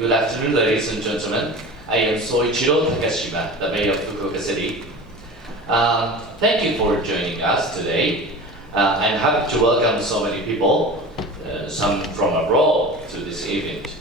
Good afternoon, ladies and gentlemen. I am Soichiro Takashima, the mayor of Fukuoka City. Thank you for joining us today. I'm happy to welcome so many people, some from abroad, to this event.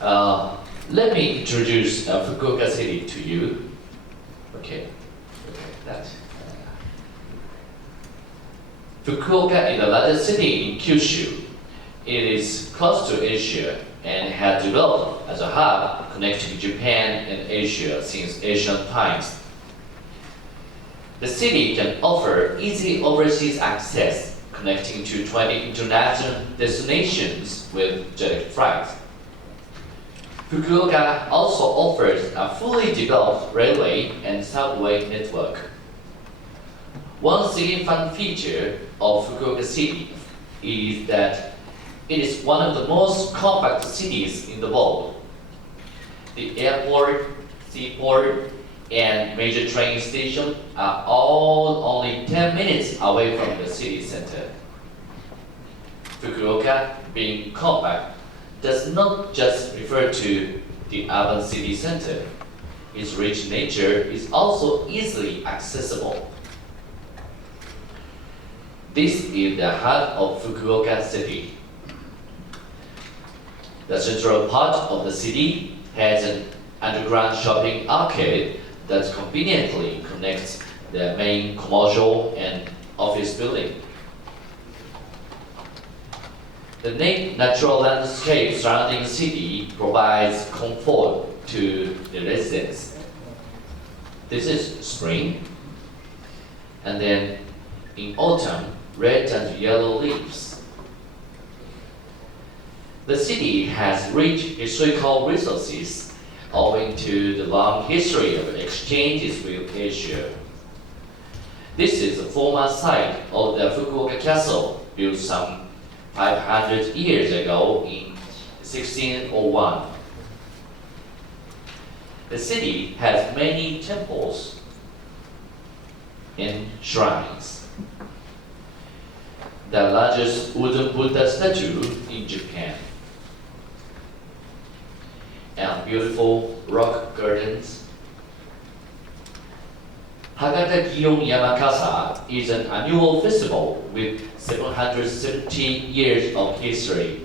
Let me introduce Fukuoka City to you. Okay, that. Fukuoka is the largest city in Kyushu. It is close to Asia and has developed as a hub connecting Japan and Asia since ancient times. The city can offer easy overseas access, connecting to 20 international destinations with direct flights. Fukuoka also offers a fully developed railway and subway network. One significant feature of Fukuoka City is that it is one of the most compact cities in the world. The airport, seaport, and major train station are all only 10 minutes away from the city center. Fukuoka, being compact, does not just refer to the urban city center. Its rich nature is also easily accessible. This is the heart of Fukuoka City. The central part of the city has an underground shopping arcade that conveniently connects the main commercial and office building. The natural landscape surrounding the city provides comfort to the residents. This is spring, and then in autumn, red and yellow leaves. The city has rich historical resources owing to the long history of exchanges with Asia. This is the former site of the Fukuoka Castle, built some 500 years ago in 1601. The city has many temples and shrines. The largest wooden Buddha statue in Japan. And beautiful rock gardens. Hagata Gion Yamakasa is an annual festival with 770 years of history.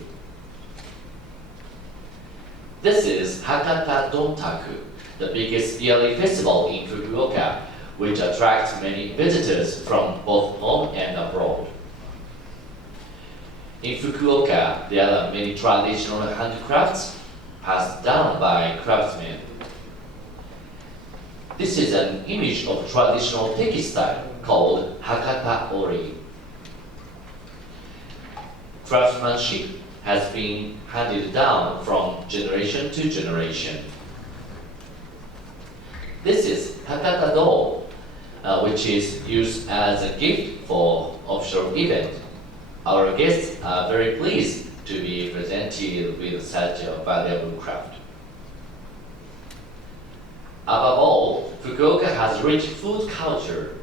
This is Hakata Dontaku, the biggest yearly festival in Fukuoka, which attracts many visitors from both home and abroad. In Fukuoka, there are many traditional handicrafts passed down by craftsmen. This is an image of traditional textile called Hakata Ori. Craftsmanship has been handed down from generation to generation. This is Hakata doll, which is used as a gift for offshore event. Our guests are very pleased to be presented with such a valuable craft. Above all, Fukuoka has rich food culture.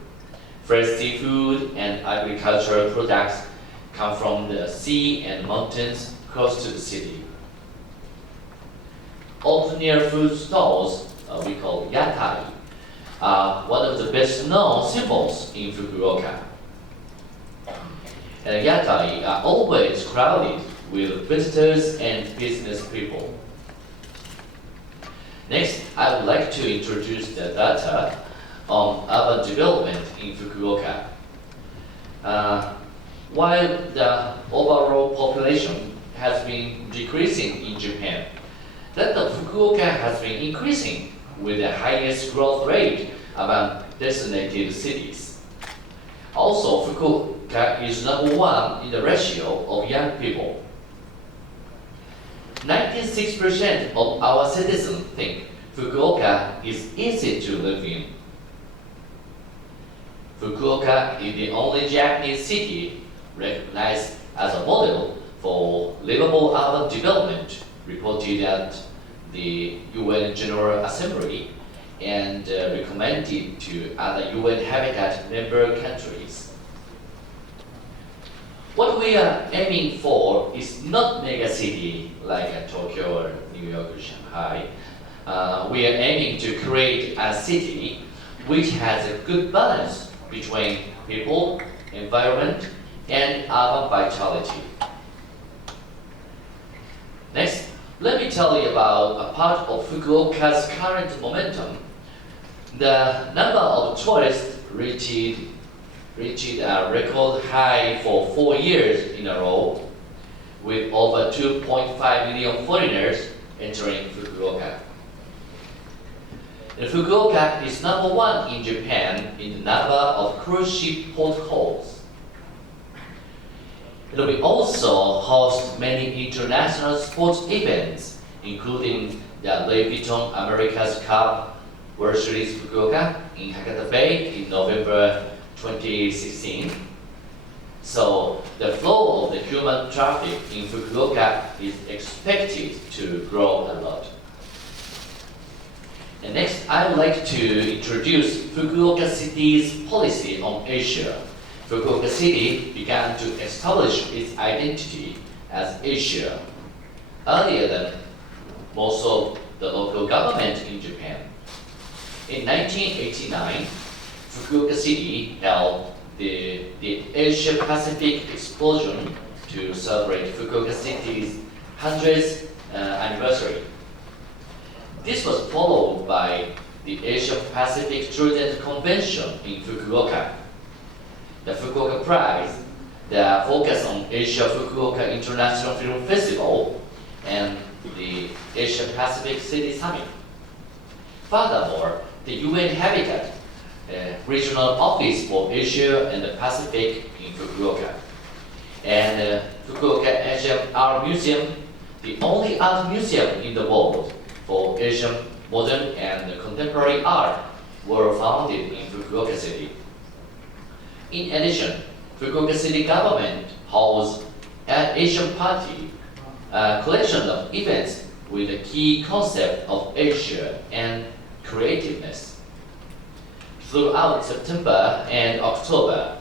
Fresh seafood and agricultural products come from the sea and mountains close to the city. Open-air food stalls, we call yatai, are one of the best-known symbols in Fukuoka. And yatai are always crowded with visitors and business people. Next, I would like to introduce the data on urban development in Fukuoka. While the overall population has been decreasing in Japan, that of Fukuoka has been increasing with the highest growth rate among designated cities. Also, Fukuoka is number one in the ratio of young people. 96% of our citizens think Fukuoka is easy to live in. Fukuoka is the only Japanese city recognized as a model for livable urban development, reported at the UN General Assembly and recommended to other UN Habitat member countries. What we are aiming for is not mega city like Tokyo or New York or Shanghai. We are aiming to create a city which has a good balance between people, environment, and urban vitality. Next, let me tell you about a part of Fukuoka's current momentum. The number of tourists reached a record high for 4 years in a row, with over 2.5 million foreigners entering Fukuoka. And Fukuoka is number 1 in Japan in the number of cruise ship port calls. And we also host many international sports events, including the Louis Vuitton America's Cup World Series Fukuoka in Hakata Bay in November 2016. So the flow of the human traffic in Fukuoka is expected to grow a lot. And next, I would like to introduce Fukuoka City's policy on Asia. Fukuoka City began to establish its identity as Asia earlier than most of the local government in Japan. In 1989, Fukuoka City held the Asia Pacific Explosion to celebrate Fukuoka City's 100th anniversary. This was followed by the Asia Pacific Children's Convention in Fukuoka, the Fukuoka Prize, the Focus on Asia Fukuoka International Film Festival, and the Asia Pacific City Summit. Furthermore, the UN Habitat Regional Office for Asia and the Pacific in Fukuoka, and Fukuoka Asian Art Museum, the only art museum in the world for Asian modern and contemporary art, were founded in Fukuoka City. In addition, Fukuoka City government holds an Asian Party, a collection of events with the key concept of Asia and creativeness. Throughout September and October,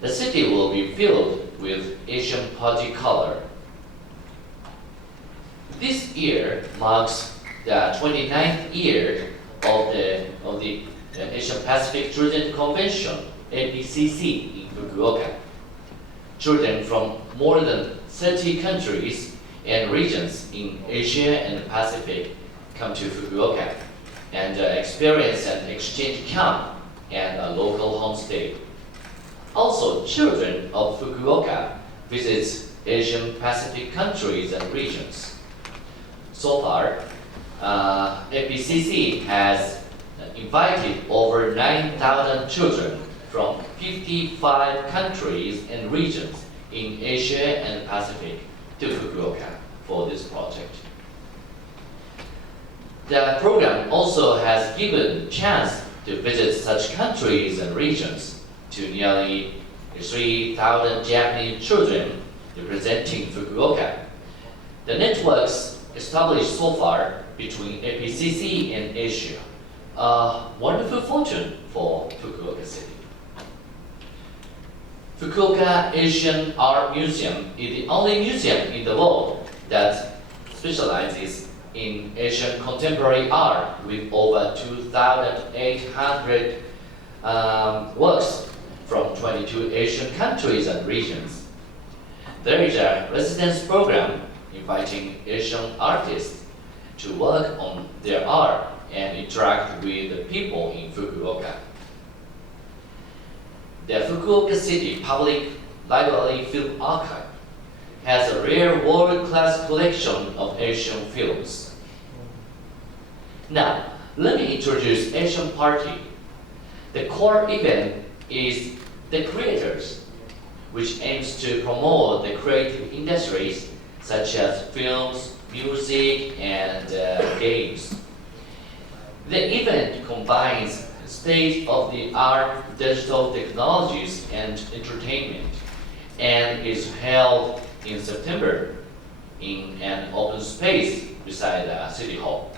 the city will be filled with Asian Party color. This year marks the 29th year of the Asian Pacific Children's Convention, APCC, in Fukuoka. Children from more than 30 countries and regions in Asia and the Pacific come to Fukuoka and experience an exchange camp and a local homestay. Also, children of Fukuoka visit Asian Pacific countries and regions. So far, APCC has invited over 9,000 children from 55 countries and regions in Asia and Pacific to Fukuoka for this project. The program also has given chance to visit such countries and regions to nearly 3,000 Japanese children representing Fukuoka. The networks established so far between APCC and Asia, a wonderful fortune for Fukuoka City. Fukuoka Asian Art Museum is the only museum in the world that specializes in Asian contemporary art with over 2,800 works from 22 Asian countries and regions. There is a residence program inviting Asian artists to work on their art and interact with the people in Fukuoka. The Fukuoka City Public Library Film Archive has a rare world-class collection of Asian films. Now, let me introduce Asian Party. The core event is The Creators, which aims to promote the creative industries such as films, music, and games. The event combines state-of-the-art digital technologies and entertainment, and is held in September in an open space beside the City Hall.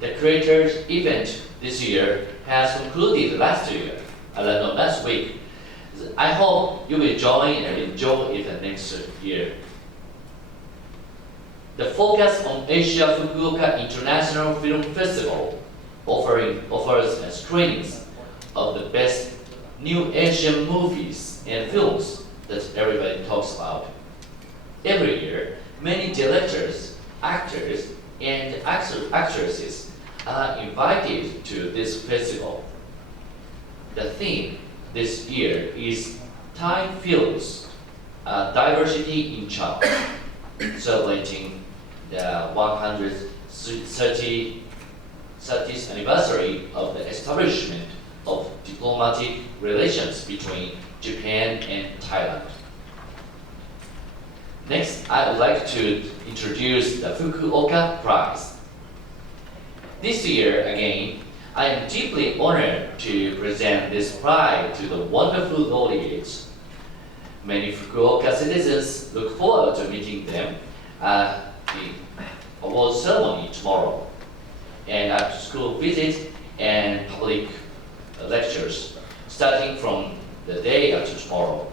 The Creators event this year has concluded last week. I hope you will join and enjoy it next year. The focus on Asia Fukuoka International Film Festival offers screenings of the best new Asian movies and films that everybody talks about. Every year, many directors, actors, and actresses are invited to this festival. The theme this year is Thai Films, Diversity in Charm, celebrating the 130th anniversary of the establishment of diplomatic relations between Japan and Thailand. Next, I would like to introduce the Fukuoka Prize. This year, again, I am deeply honored to present this prize to the wonderful laureates. Many Fukuoka citizens look forward to meeting them at the award ceremony tomorrow, and after-school visits and public lectures starting from the day after tomorrow.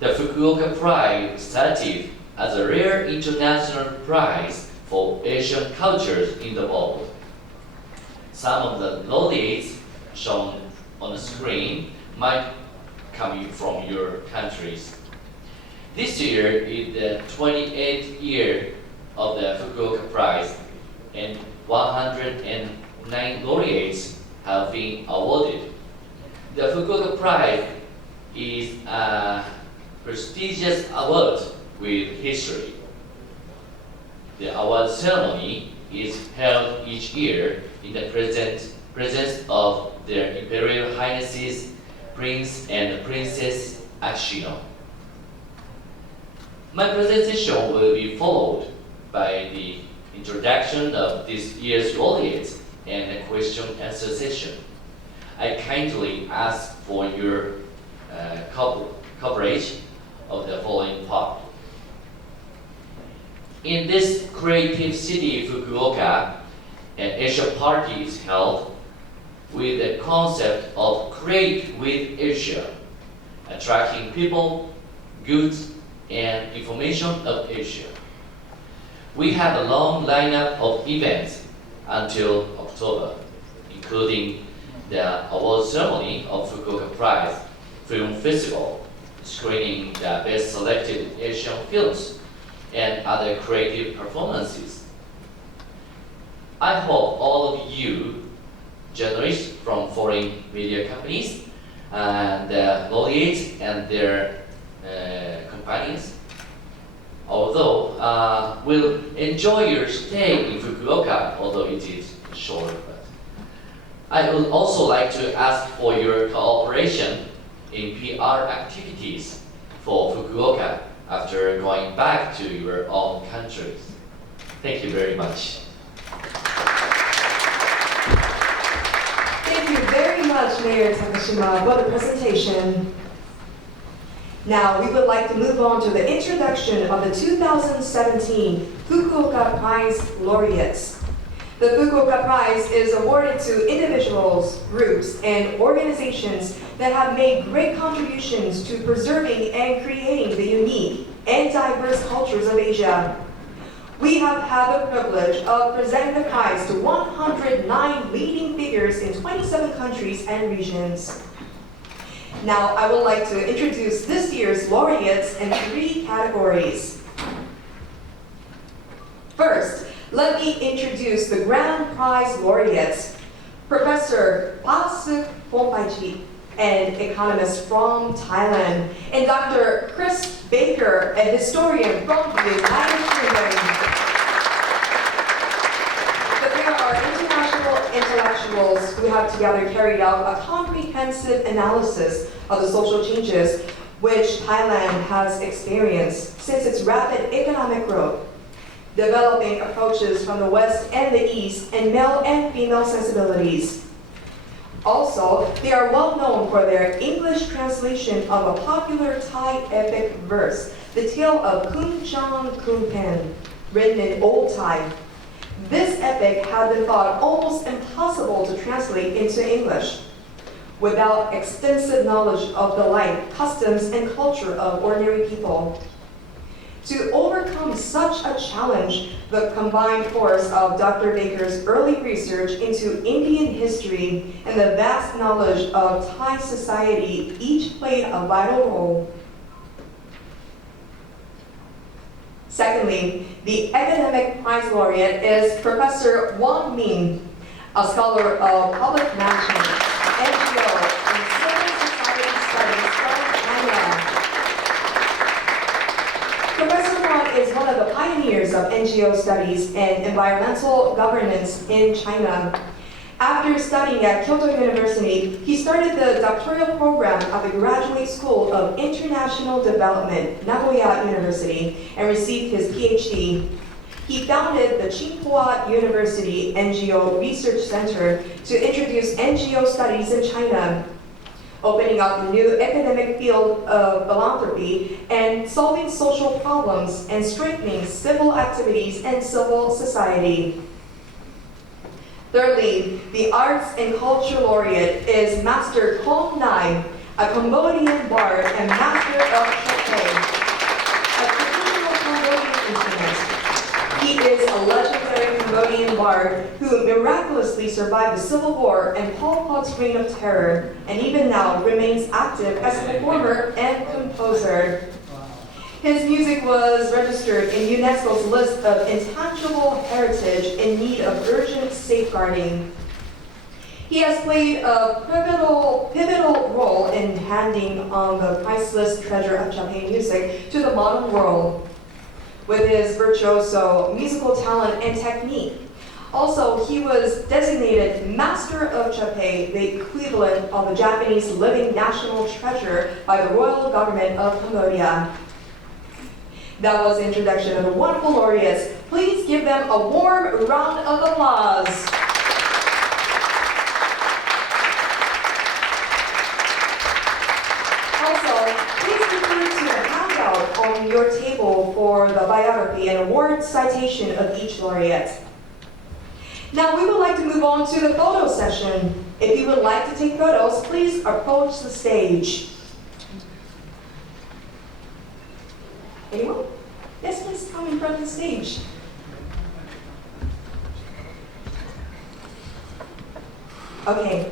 The Fukuoka Prize started as a rare international prize for Asian cultures in the world. Some of the laureates shown on the screen might come from your countries. This year is the 28th year of the Fukuoka Prize, and 109 laureates have been awarded. The Fukuoka Prize is a prestigious award with history. The award ceremony is held each year in the presence of their Imperial Highnesses, Prince and Princess Akshino. My presentation will be followed by the introduction of this year's laureates and a question-answer session. I kindly ask for your coverage of the following part. In this creative city, Fukuoka, an Asia Party is held with the concept of Create with Asia, attracting people, goods, and information of Asia. We have a long lineup of events until October, including the award ceremony of Fukuoka Prize Film Festival, screening the best selected Asian films, and other creative performances. I hope all of you, journalists from foreign media companies, and the laureates and their companions, will enjoy your stay in Fukuoka, although it is short. But I would also like to ask for your cooperation in PR activities for Fukuoka after going back to your own countries. Thank you very much. Thank you very much, Mayor Takashima, for the presentation. Now, we would like to move on to the introduction of the 2017 Fukuoka Prize laureates. The Fukuoka Prize is awarded to individuals, groups, and organizations that have made great contributions to preserving and creating the unique and diverse cultures of Asia. We have had the privilege of presenting the prize to 109 leading figures in 27 countries and regions. Now, I would like to introduce this year's laureates in 3 categories. First, let me introduce the Grand Prize laureates, Professor Pasuk Phongpaichit, an economist from Thailand, and Dr. Chris Baker, a historian from the United Kingdom. But there are international intellectuals who have together carried out a comprehensive analysis of the social changes which Thailand has experienced since its rapid economic growth, developing approaches from the West and the East and male and female sensibilities. Also, they are well known for their English translation of a popular Thai epic verse, the tale of Kun Chang Kun Pen, written in Old Thai. This epic had been thought almost impossible to translate into English. without extensive knowledge of the life, customs, and culture of ordinary people. To overcome such a challenge, the combined force of Dr. Baker's early research into Indian history and the vast knowledge of Thai society each played a vital role. Secondly, the academic prize laureate is Professor Wang Ming, a scholar of public management, NGO, and civil society studies from China. Professor Wang is one of the pioneers of NGO studies and environmental governance in China. After studying at Kyoto University, he started the doctoral program at the Graduate School of International Development, Nagoya University, and received his PhD. He founded the Tsinghua University NGO Research Center to introduce NGO studies in China, opening up the new academic field of philanthropy and solving social problems and strengthening civil activities and civil society. Thirdly, the Arts and Culture Laureate is Master Kong Nai, a Cambodian bard and master of chapei, a traditional Cambodian instrument. He is a legendary Cambodian bard who miraculously survived the Civil War and Pol Pot's reign of terror, and even now remains active as a performer and composer. His music was registered in UNESCO's list of intangible heritage in need of urgent safeguarding. He has played a pivotal role in handing on the priceless treasure of chapei music to the modern world with his virtuoso musical talent and technique. Also, he was designated Master of Chapei, the equivalent of the Japanese living national treasure by the royal government of Cambodia. That was the introduction of the wonderful laureates. Please give them a warm round of applause. Also, please refer to the handout on your table for the biography and award citation of each laureate. Now we would like to move on to the photo session. If you would like to take photos, please approach the stage. Anyone? Yes, please come in front of the stage. Okay,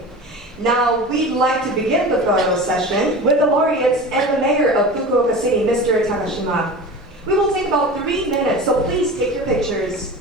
now we'd like to begin the photo session with the laureates and the mayor of Fukuoka City, Mr. Takashima. We will take about 3 minutes, so please take your pictures.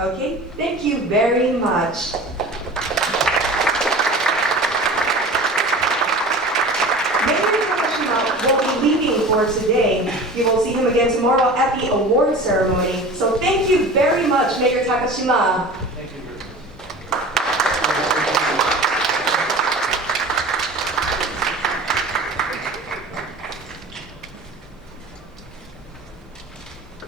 Okay, thank you very much. Mayor Takashima will be leaving for today. You will see him again tomorrow at the award ceremony. So thank you very much, Mayor Takashima.